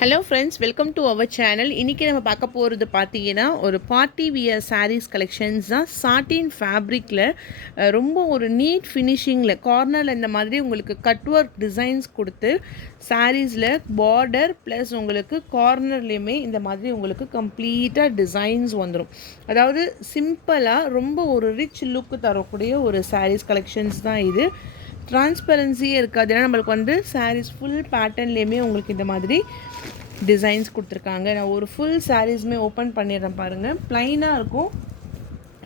Hello friends, welcome to our channel. இன்றைக்கி நம்ம பார்க்க போகிறது பார்த்தீங்கன்னா ஒரு பார்ட்டி வியர் சாரீஸ் கலெக்ஷன்ஸ் தான். சாட்டின் ஃபேப்ரிக்கில் ரொம்ப ஒரு நீட் ஃபினிஷிங்கில் கார்னரில் இந்த மாதிரி உங்களுக்கு கட் ஒர்க் டிசைன்ஸ் கொடுத்து சாரீஸில் பார்டர் ப்ளஸ் உங்களுக்கு கார்னர்லேயுமே இந்த மாதிரி உங்களுக்கு கம்ப்ளீட்டாக டிசைன்ஸ் வந்துடும். அதாவது சிம்பிளாக ரொம்ப ஒரு ரிச் லுக்கு தரக்கூடிய ஒரு சாரீஸ் கலெக்ஷன்ஸ் தான் இது. ட்ரான்ஸ்பரன்சியே இருக்காது. ஏன்னா நம்மளுக்கு வந்து சாரீஸ் ஃபுல் பேட்டர்ன்லேயுமே உங்களுக்கு இந்த மாதிரி டிசைன்ஸ் கொடுத்துருக்காங்க. நான் ஒரு ஃபுல் சாரீஸுமே ஓப்பன் பண்ணிடுறேன் பாருங்கள். ப்ளைனாக இருக்கும்,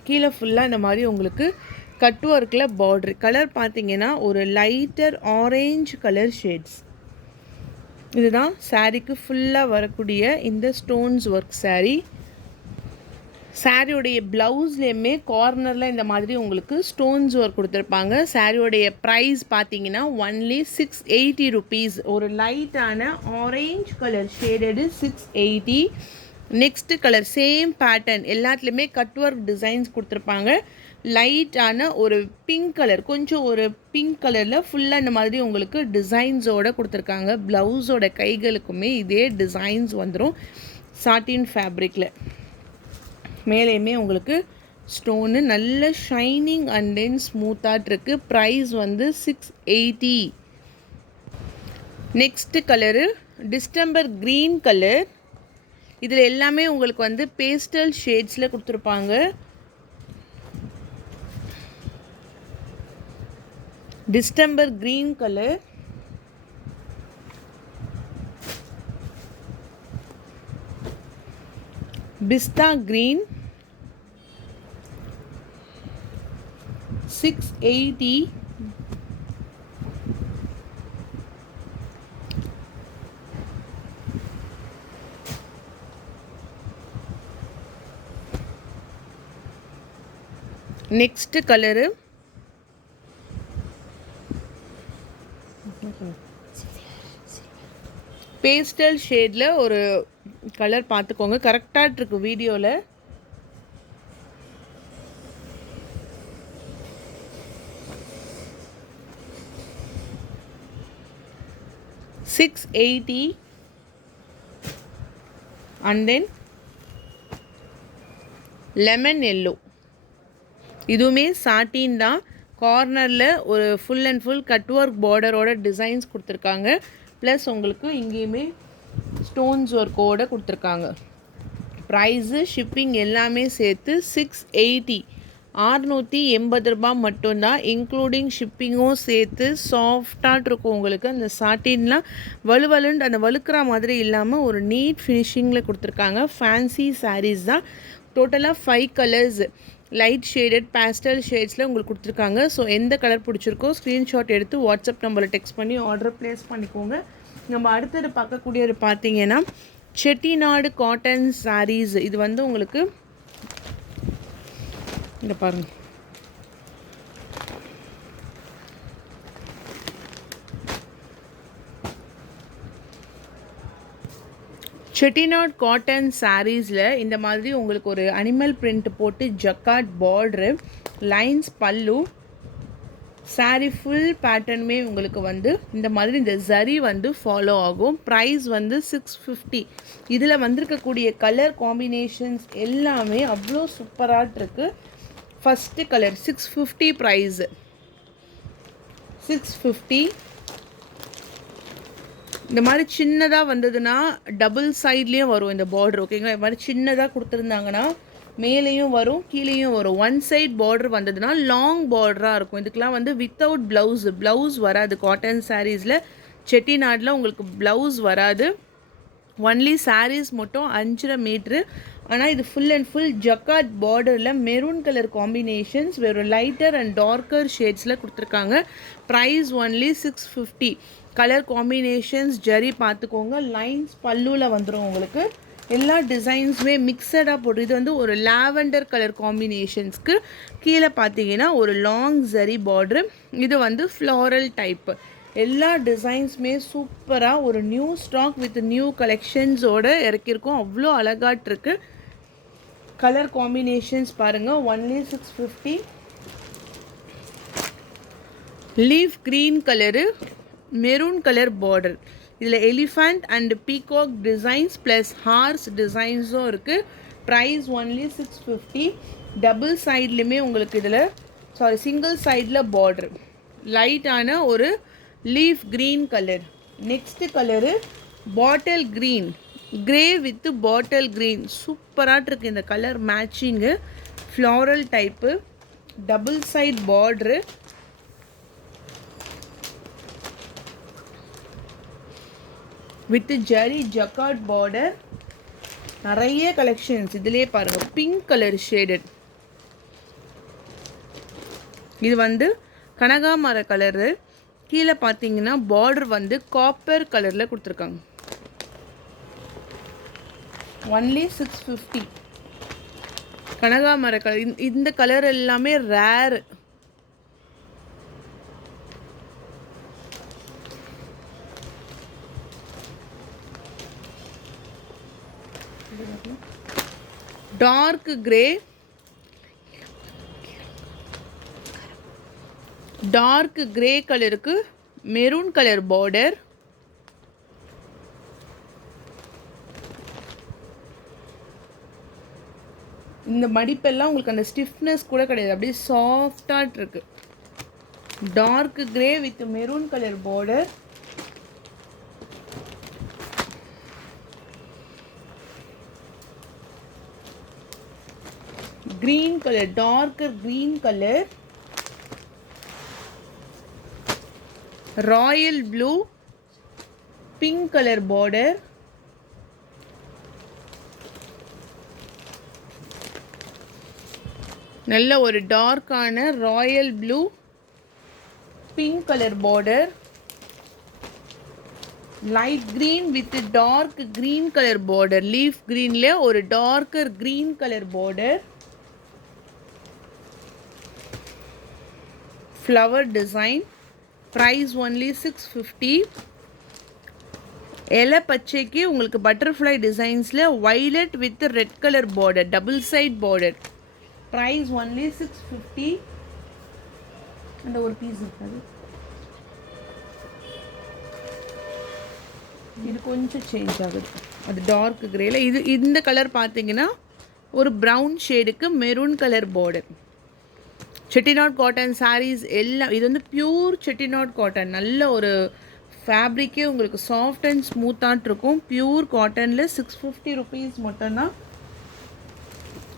கீழே ஃபுல்லாக இந்த மாதிரி உங்களுக்கு கட் ஒர்க்கில் பார்டர். கலர் பார்த்தீங்கன்னா ஒரு லைட்டர் ஆரேஞ்ச் கலர் ஷேட்ஸ். இதுதான் சாரீக்கு ஃபுல்லாக வரக்கூடிய இந்த ஸ்டோன்ஸ் ஒர்க் சாரீ. சாரியோடைய ப்ளவுஸ்லேயுமே கார்னரில் இந்த மாதிரி உங்களுக்கு ஸ்டோன்ஸ் ஒர்க் கொடுத்துருப்பாங்க. சாரியோடைய ப்ரைஸ் பார்த்தீங்கன்னா ஒன்லி 680 ருபீஸ். ஒரு லைட்டான orange colour shaded 680. Next colour same pattern, எல்லாத்துலேயுமே கட் ஒர்க் டிசைன்ஸ் கொடுத்துருப்பாங்க. லைட்டான ஒரு பிங்க் கலர், கொஞ்சம் ஒரு பிங்க் கலரில் ஃபுல்லாக இந்த மாதிரி உங்களுக்கு டிசைன்ஸோடு கொடுத்துருக்காங்க. ப்ளவுஸோட கைகளுக்குமே இதே டிசைன்ஸ் வந்துடும். சாட்டின் ஃபேப்ரிக்கில் மேலேயுமே உங்களுக்கு ஸ்டோனு நல்ல ஷைனிங் அண்ட் தென் ஸ்மூத்தாக இருக்குது. ப்ரைஸ் வந்து 680. Next colour distemper green colour. இதில் எல்லாமே உங்களுக்கு வந்து பேஸ்டல் ஷேட்ஸில் கொடுத்துருப்பாங்க. டிஸ்டம்பர் க்ரீன் கலர், பிஸ்தா க்ரீன் 680. நெக்ஸ்ட் கலரு பேஸ்டல் ஷேடில் ஒரு கலர் பார்த்துக்கோங்க, கரெக்டாக இருக்கு வீடியோவில். $680. அண்ட் தென் லெமன் எல்லோ, இதுவுமே சாட்டின் தான். கார்னரில் ஒரு full and full cut work பார்டரோட டிசைன்ஸ் கொடுத்துருக்காங்க. ப்ளஸ் உங்களுக்கு இங்கேயுமே ஸ்டோன்ஸ் ஒர்க்கோடு கொடுத்துருக்காங்க. ப்ரைஸு ஷிப்பிங் எல்லாமே சேர்த்து 680, 680 ரூபா மட்டும்தான். இன்க்ளூடிங் ஷிப்பிங்கும் சேர்த்து சாஃப்டாக இருக்கும் உங்களுக்கு. அந்த சாட்டின்லாம் வலுவலுன்னு அந்த வலுக்கிற மாதிரி இல்லாமல் ஒரு நீட் ஃபினிஷிங்கில் கொடுத்துருக்காங்க. ஃபேன்சி சாரீஸ் தான். டோட்டலாக 5 கலர்ஸ் லைட் ஷேடட் பேஸ்டல் ஷேட்ஸில் உங்களுக்கு கொடுத்துருக்காங்க. ஸோ எந்த கலர் பிடிச்சிருக்கோ ஸ்க்ரீன்ஷாட் எடுத்து வாட்ஸ்அப் நம்பரில் டெக்ஸ்ட் பண்ணி ஆர்டர் ப்ளேஸ் பண்ணிக்கோங்க. நம்ம அடுத்தது பார்க்கக்கூடியது பார்த்தீங்கன்னா செட்டிநாடு காட்டன் சாரீஸ். இது வந்து உங்களுக்கு இங்கே பாருங்க, செட்டிநாடு காட்டன் சாரீஸில் இந்த மாதிரி உங்களுக்கு ஒரு அனிமல் பிரிண்ட் போட்டு ஜக்காட் பார்ட்ரு, லைன்ஸ் பல்லு, சாரீ ஃபுல் பேட்டர்னுமே உங்களுக்கு வந்து இந்த மாதிரி இந்த ஜரி வந்து ஃபாலோ ஆகும். ப்ரைஸ் வந்து 650. இதில் வந்திருக்கக்கூடிய கலர் காம்பினேஷன்ஸ் எல்லாமே அவ்வளோ சூப்பராக இருக்குது. First colour 650 price 650. இந்த மாதிரி சின்னதாக வந்ததுன்னா டபுள் சைட்லேயும் வரும் இந்த பார்டர், ஓகேங்களா? இது மாதிரி சின்னதாக கொடுத்துருந்தாங்கன்னா மேலேயும் வரும் கீழேயும் வரும். ஒன் சைட் பார்டர் வந்ததுன்னா லாங் பார்டராக இருக்கும். இதுக்கெலாம் வந்து வித்தவுட் ப்ளவுஸ் வராது. காட்டன் சாரீஸில் செட்டிநாடில் உங்களுக்கு ப்ளவுஸ் வராது. ஒன்லி சாரீஸ் மட்டும் 5.5 மீட்ரு. ஆனால் இது ஃபுல் அண்ட் ஃபுல் ஜக்காட் பார்டரில் மெரூன் கலர் காம்பினேஷன்ஸ் வெறும் லைட்டர் அண்ட் டார்க்கர் ஷேட்ஸில் கொடுத்துருக்காங்க. Price only 650. Colour combinations zari பார்த்துக்கோங்க. லைன்ஸ் பல்லுவில் வந்துடும் உங்களுக்கு. எல்லா டிசைன்ஸுமே மிக்சடாக போட்டு, இது வந்து ஒரு லாவெண்டர் கலர் காம்பினேஷன்ஸ்க்கு கீழே பார்த்தீங்கன்னா ஒரு லாங் ஜரி பார்ட்ரு. இது வந்து ஃப்ளாரல் டைப்பு. எல்லா டிசைன்ஸுமே சூப்பராக ஒரு நியூ ஸ்டாக் வித் நியூ கலெக்ஷன்ஸோடு இறக்கியிருக்கோம். அவ்வளோ அழகாட்டிருக்கு. கலர் காம்பினேஷன்ஸ் பாருங்கள். Only 650. Leaf green colour, maroon colour border. இதில் elephant and peacock designs plus horse டிசைன்ஸும் இருக்குது. Price only 650. டபுள் சைட்லையுமே உங்களுக்கு இதில் சிங்கிள் சைடில் பார்டர் லைட்டான ஒரு leaf green colour. Next colour bottle green, grey with bottle green. சூப்பராக இருக்குது இந்த colour matching. Floral type, double side border, with zari jacquard border. நிறைய கலெக்ஷன்ஸ் இதிலே பாருங்கள். பிங்க் கலர் ஷேடட், இது வந்து கனகாமர கலரு. கீழே பார்த்தீங்கன்னா பார்டர் வந்து காப்பர் கலரில் கொடுத்துருக்காங்க. ஒன்லி 650. கனகாமர கலர். இந்த கலர் எல்லாமே rare. Dark grey, dark grey கலருக்கு மெரூன் கலர் பார்டர். இந்த மடிப்பெல்லாம் உங்களுக்கு அந்த ஸ்டிஃப்னஸ் கூட கிடையாது, அப்படியே சாஃப்டாக இருக்கு. Dark grey with maroon colour border. green color, darker green color, royal blue, pink color border, நல்ல ஒரு டார்க்கான royal blue pink colour border, light green with dark green color border, leaf greenல ஒரு darker green color border, flower design, price only 650. எலை பச்சைக்கு உங்களுக்கு butterfly டிசைன்ஸில் violet with red colour border, double side border. Price only 650. அந்த ஒரு piece இருக்காது, இது கொஞ்சம் சேஞ்ச் ஆகுது, அது டார்க் கிரேல. இந்த கலர் பார்த்தீங்கன்னா ஒரு ப்ரௌன் ஷேடுக்கு maroon colour border. Chettinad cotton sarees எல்லாம் இது வந்து பியூர் செட்டிநாட் காட்டன். நல்ல ஒரு ஃபேப்ரிக்கே உங்களுக்கு சாஃப்ட் அண்ட் ஸ்மூத்தாக இருக்கும். பியூர் காட்டனில் 650 ருபீஸ் மட்டும்தான்.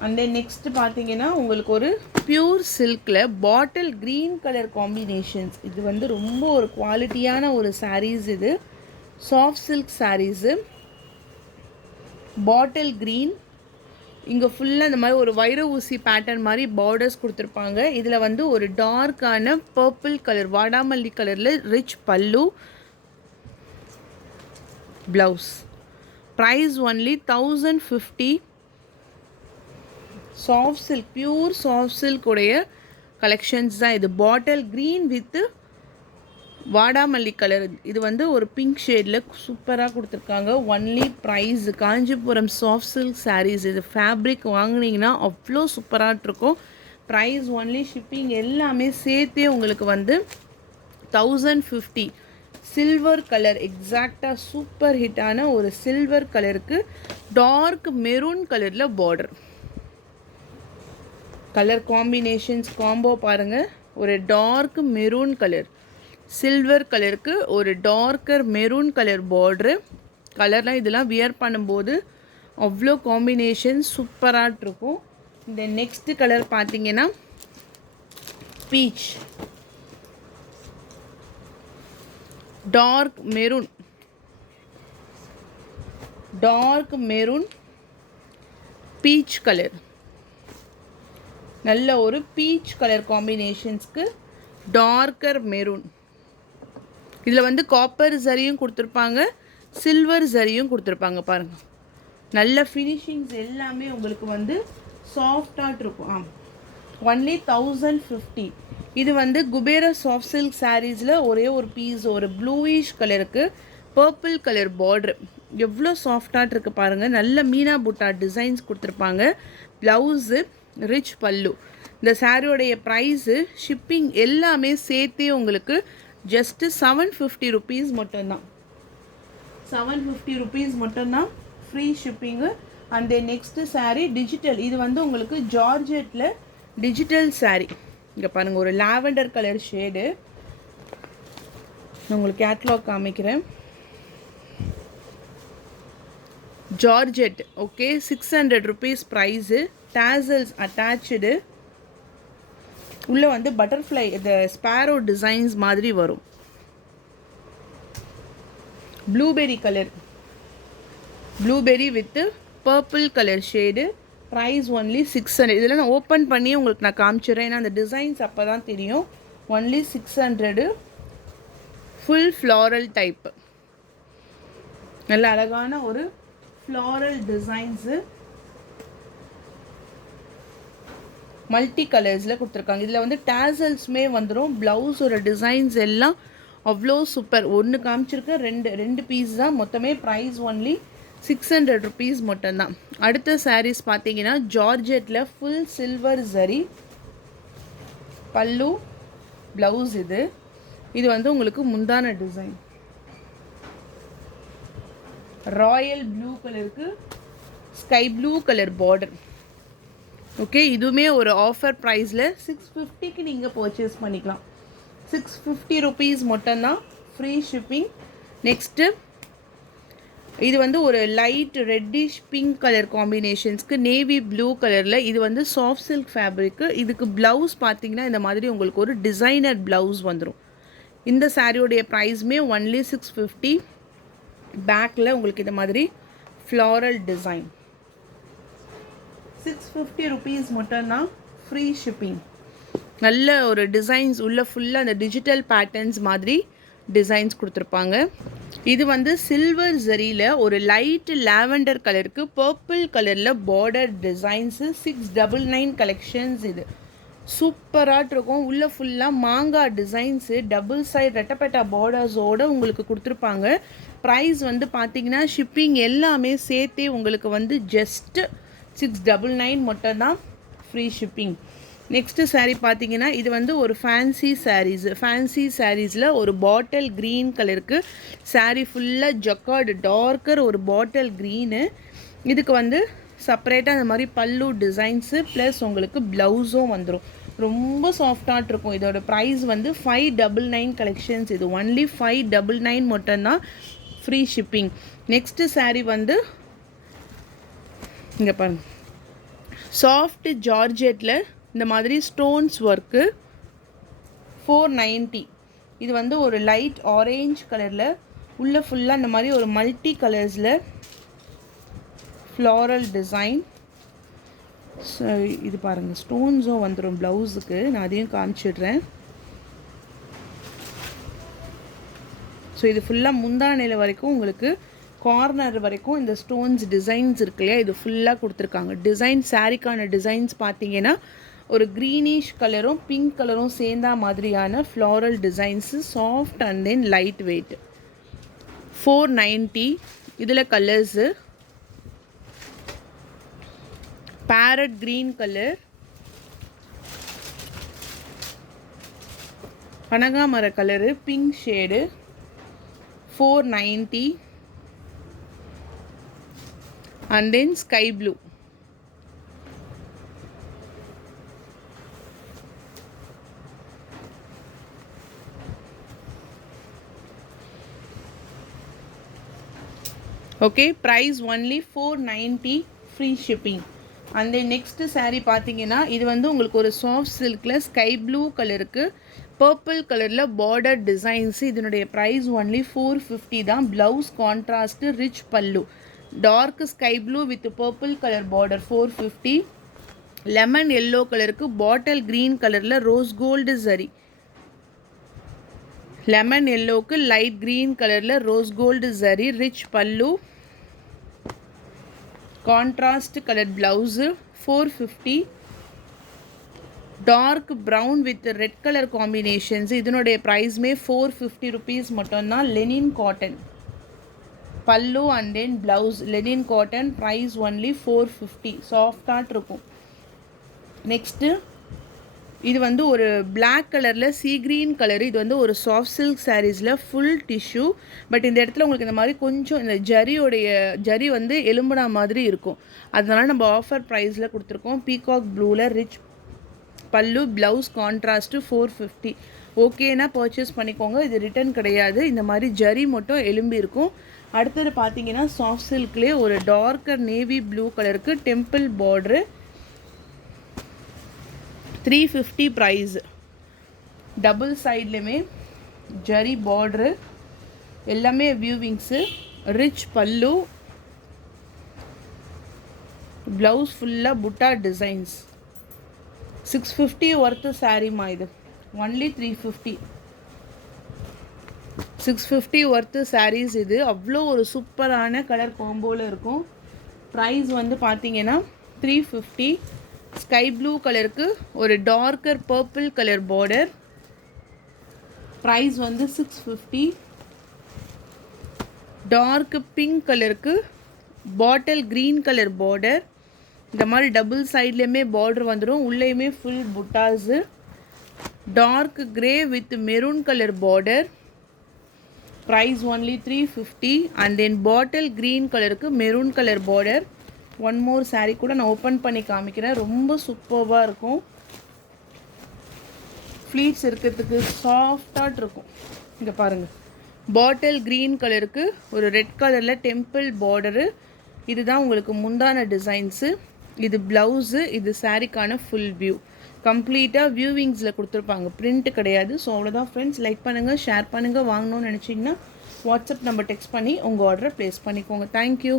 அண்ட் தென் நெக்ஸ்ட் பார்த்தீங்கன்னா உங்களுக்கு ஒரு பியூர் சில்கில் பாட்டில் க்ரீன் கலர் காம்பினேஷன்ஸ். இது வந்து ரொம்ப ஒரு குவாலிட்டியான ஒரு சாரீஸ். இது soft silk sarees, bottle green. இங்கே ஃபுல்லாக இந்த மாதிரி ஒரு வைர ஊசி பேட்டர்ன் மாதிரி பார்டர்ஸ் கொடுத்துருப்பாங்க. இதில் வந்து ஒரு டார்க்கான பர்பிள் கலர் வாடாமல்லி கலரில் rich pallu, blouse. Price only 1050. Soft silk, pure soft silk உடைய கலெக்ஷன்ஸ் தான் இது. பாட்டில் க்ரீன் வித் வாடாமல்லி கலர். இது வந்து ஒரு பிங்க் ஷேடில் சூப்பராக கொடுத்துருக்காங்க. Only price Kanchipuram soft silk sarees. இது ஃபேப்ரிக் வாங்கினீங்கன்னா அவ்வளோ சூப்பராக இருக்கும். ப்ரைஸ் ஒன்லி, ஷிப்பிங் எல்லாமே சேர்த்தே உங்களுக்கு வந்து 1050. சில்வர் கலர், எக்ஸாக்டாக சூப்பர் ஹிட்டான ஒரு சில்வர் கலருக்கு டார்க் மெரூன் கலரில் பார்டர். கலர் காம்பினேஷன்ஸ் காம்போ பாருங்கள். ஒரு டார்க் மெரூன் கலர், சில்வர் கலருக்கு ஒரு டார்க்கர் மெரூன் கலர் பார்ட்ரு. கலர்லாம் இதெல்லாம் வியர் பண்ணும்போது அவ்வளோ காம்பினேஷன் சூப்பராக இருக்கும். இந்த நெக்ஸ்ட் கலர் பார்த்தீங்கன்னா peach, dark maroon, dark maroon peach colour. நல்ல ஒரு பீச் கலர் காம்பினேஷன்ஸ்க்கு டார்க்கர் மெரூன். இதில் வந்து காப்பர் ஜரியும் கொடுத்துருப்பாங்க, சில்வர் ஜரியும் கொடுத்துருப்பாங்க. பாருங்கள், நல்ல ஃபினிஷிங்ஸ் எல்லாமே உங்களுக்கு வந்து சாஃப்டாக இருக்கும். ஒன்லி 1050. இது வந்து குபேரா சாஃப்ட் சில்க் சாரீஸில் ஒரே ஒரு பீஸ், ஒரு ப்ளூயிஷ் கலருக்கு பர்பிள் கலர் பார்டர். எவ்வளோ சாஃப்டாக இருக்குது பாருங்கள். நல்ல மீனா புட்டா டிசைன்ஸ் கொடுத்துருப்பாங்க. ப்ளவுஸு, ரிச் பல்லு. இந்த சாரியோடைய ப்ரைஸு ஷிப்பிங் எல்லாமே சேர்த்தே உங்களுக்கு ஜஸ்ட்டு 750 ருபீஸ் மட்டும்தான். 750 rupees மட்டும்தான் free shipping. And then next saree digital. இது வந்து உங்களுக்கு ஜார்ஜெட்டில் டிஜிட்டல் saree. இங்கே பாருங்கள், ஒரு லாவெண்டர் கலர் ஷேடு. நான் உங்களுக்கு கேட்லாக் காமிக்கிறேன். Georgette. Okay, 600 rupees price. Tassels attach. உள்ளே வந்து பட்டர்ஃப்ளை இந்த ஸ்பேரோ டிசைன்ஸ் மாதிரி வரும். Blueberry colour, blueberry with purple colour shade. Price only 600. இதில் நான் ஓப்பன் பண்ணி உங்களுக்கு நான் காமிச்சிடுறேன், ஏன்னா அந்த டிசைன்ஸ் அப்போ தான் தெரியும். ஒன்லி 600. ஃபுல் ஃப்ளாரல் டைப்பு, நல்ல அழகான ஒரு ஃப்ளாரல் டிசைன்ஸு மல்டி கலர்ஸில் கொடுத்துருக்காங்க. இதில் வந்து டேசல்ஸுமே வந்துடும். ப்ளவுஸோட டிசைன்ஸ் எல்லாம் அவ்வளோ சூப்பர். ஒன்று காமிச்சிருக்க, ரெண்டு பீஸ் தான். மொத்தமே ப்ரைஸ் ஒன்லி 600 rupees மட்டும்தான். அடுத்த சாரீஸ் பார்த்தீங்கன்னா ஜார்ஜெட்டில் ஃபுல் சில்வர் ஜரி பல்லு, ப்ளவுஸ். இது வந்து உங்களுக்கு முந்தான டிசைன். ராயல் ப்ளூ கலருக்கு sky blue colour border. Okay, இதுவுமே ஒரு ஆஃபர் ப்ரைஸில் 650க்கு நீங்கள் பர்ச்சேஸ் பண்ணிக்கலாம். 650 rupees மட்டும்தான், ஃப்ரீ ஷிப்பிங். நெக்ஸ்ட்டு இது வந்து ஒரு லைட் ரெட்டிஷ் பிங்க் கலர் காம்பினேஷன்ஸ்க்கு நேவி ப்ளூ கலரில். இது வந்து சாஃப்ட் சில்க் ஃபேப்ரிக்கு. இதுக்கு ப்ளவுஸ் பார்த்தீங்கன்னா இந்த மாதிரி உங்களுக்கு ஒரு டிசைனர் ப்ளவுஸ் வந்துடும். இந்த சாரியோடைய ப்ரைஸுமே ஒன்லி 650. பேக்கில் உங்களுக்கு இந்த மாதிரி ஃப்ளாரல் டிசைன். 650 rupees மட்டும்தான், ஃப்ரீ ஷிப்பிங். நல்ல ஒரு டிசைன்ஸ் உள்ள ஃபுல்லாக அந்த டிஜிட்டல் பேட்டர்ன்ஸ் மாதிரி டிசைன்ஸ் கொடுத்துருப்பாங்க. இது வந்து சில்வர் ஜரியில் ஒரு லைட் லாவெண்டர் கலருக்கு பர்பிள் கலரில் பார்டர் டிசைன்ஸு. 699 கலெக்ஷன்ஸ். இது சூப்பராக இருக்கும். உள்ளே ஃபுல்லாக மாங்காய் டிசைன்ஸு டபுள் சைட் ரெட்டப்பேட்டா பார்டர்ஸோடு உங்களுக்கு கொடுத்துருப்பாங்க. ப்ரைஸ் வந்து பார்த்திங்கன்னா ஷிப்பிங் எல்லாமே சேர்த்தே உங்களுக்கு வந்து ஜஸ்ட்டு 699 மட்டும்தான், ஃப்ரீ ஷிப்பிங். நெக்ஸ்ட்டு saree பார்த்தீங்கன்னா இது வந்து ஒரு ஃபேன்சி சாரீஸு. ஃபேன்சி சாரீஸில் ஒரு பாட்டில் க்ரீன் கலருக்கு saree ஃபுல்லாக ஜக்கார்டு டார்க்கர் ஒரு பாட்டில் க்ரீனு. இதுக்கு வந்து செப்பரேட்டாக அந்த மாதிரி பல்லு டிசைன்ஸு ப்ளஸ் உங்களுக்கு ப்ளவுஸும் வந்துடும். ரொம்ப சாஃப்டாக இருக்கும். இதோட ப்ரைஸ் வந்து 599 கலெக்ஷன்ஸ். இது ஒன்லி 599 மட்டும்தான், ஃப்ரீ ஷிப்பிங். நெக்ஸ்ட்டு saree வந்து இங்கே பாருங்கள், சாஃப்ட் ஜார்ஜெட்டில் இந்த மாதிரி ஸ்டோன்ஸ் ஒர்க்கு. 490. இது வந்து ஒரு லைட் ஆரேஞ்ச் கலரில் உள்ள ஃபுல்லாக இந்த மாதிரி ஒரு மல்டி கலர்ஸில் ஃப்ளாரல் டிசைன். ஸோ இது பாருங்கள், ஸ்டோன்ஸும் வந்துடும் ப்ளவுஸுக்கு. நான் அதையும் காமிச்சிடுறேன். ஸோ இது ஃபுல்லாக முந்தானையில் வரைக்கும் உங்களுக்கு கார்னர் வரைக்கும் இந்த ஸ்டோன்ஸ் டிசைன்ஸ் இருக்கு இல்லையா, இது ஃபுல்லாக கொடுத்துருக்காங்க. டிசைன் சாரிக்கான டிசைன்ஸ் பார்த்தீங்கன்னா ஒரு க்ரீனிஷ் கலரும் பிங்க் கலரும் சேர்ந்தா மாதிரியான floral designs. Soft and then light weight. 490. இதில் கலர்ஸு பேரட் க்ரீன் கலர், கனகாமர colour, pink shade. 490. and then sky blue. Okay, price only 490, free shipping. And then next saree பார்த்தீங்கன்னா இது வந்து உங்களுக்கு ஒரு சாஃப்ட் சில்கில் ஸ்கை ப்ளூ கலருக்கு பர்பிள் கலரில் பார்டர் டிசைன்ஸ். இதனுடைய ப்ரைஸ் ஒன்லி 450 தான். Blouse contrast rich pallu. Dark sky blue with purple colour border 450. Lemon yellow கலருக்கு பாட்டில் க்ரீன் கலரில் ரோஸ் கோல்டு சரி. லெமன் எல்லோவுக்கு லைட் க்ரீன் கலரில் rose gold zari, rich pallu. Contrast colour blouse 450. Dark brown with red colour combinations. இதனுடைய ப்ரைஸ்மே 450 rupees மட்டும்தான். Linen cotton pallu and then blouse. Lenin cotton price only 450. சாஃப்டாக இருக்கும். நெக்ஸ்ட்டு இது வந்து ஒரு பிளாக் கலரில் சீ க்ரீன் கலர். இது வந்து ஒரு சாஃப்ட் சில்க் சாரீஸில் ஃபுல் டிஷ்யூ. பட் இந்த இடத்துல உங்களுக்கு இந்த மாதிரி கொஞ்சம் இந்த ஜரி வந்து எலும்புனா மாதிரி இருக்கும். அதனால நம்ம ஆஃபர் ப்ரைஸில் கொடுத்துருக்கோம். பீகாக் ப்ளூவில் ரிச் பல்லு, ப்ளவுஸ் கான்ட்ராஸ்ட்டு 450. ஓகேனா பர்ச்சேஸ் பண்ணிக்கோங்க. இது ரிட்டன் கிடையாது. இந்த மாதிரி ஜரி மட்டும் எலும்பி இருக்கும். அடுத்தது பார்த்தீங்கன்னா சாஃப்ட் சில்க்லேயே ஒரு டார்க்கர் நேவி ப்ளூ கலருக்கு டெம்பிள் பார்டரு, 350 ப்ரைஸ். டபுள் சைட்லேயுமே ஜரி பார்டரு, எல்லாமே வியூவிங்ஸு, ரிச் பல்லு, ப்ளவுஸ் ஃபுல்லாக புட்டா டிசைன்ஸ். 650 ஒர்த்து சாரீமா இது. ஒன்லி 350. 650 ஒர்த்து சாரீஸ் இது. அவ்வளோ ஒரு சூப்பரான கலர் காம்போவில் இருக்கும். ப்ரைஸ் வந்து பார்த்தீங்கன்னா 350. ஸ்கை ப்ளூ கலருக்கு ஒரு darker purple colour border. Price வந்து 650. டார்க் பிங்க் கலருக்கு பாட்டில் க்ரீன் கலர் பார்டர். இந்த மாதிரி டபுள் சைட்லேயுமே பார்டர் வந்துடும். உள்ளேயுமே full buttas. Dark grey with maroon colour border. Price only 350. And then bottle green கலருக்கு maroon colour border. One more saree கூட நான் ஓப்பன் பண்ணி காமிக்கிறேன். ரொம்ப சூப்பராக இருக்கும். ஃப்ளீட்ஸ் இருக்கிறதுக்கு சாஃப்டாக இருக்கும். இங்கே பாருங்கள், பாட்டில் க்ரீன் கலருக்கு ஒரு ரெட் கலரில் டெம்பிள் பார்டரு. இதுதான் உங்களுக்கு முந்தான டிசைன்ஸு. இது ப்ளவுஸு. இது சாரீக்கான ஃபுல் வியூ. கம்ப்ளீட்டாக வியூவிங்ஸில் கொடுத்துருப்பாங்க, பிரிண்ட் கிடையாது. ஸோ அவ்வளோதான் ஃப்ரெண்ட்ஸ். லைக் பண்ணுங்கள், ஷேர் பண்ணுங்கள். வாங்கணும்னு நினச்சிங்கன்னா வாட்ஸ்அப் நம்பர் டெக்ஸ்ட் பண்ணி உங்கள் ஆர்டரை ப்ளேஸ் பண்ணிக்கோங்க. தேங்க்யூ.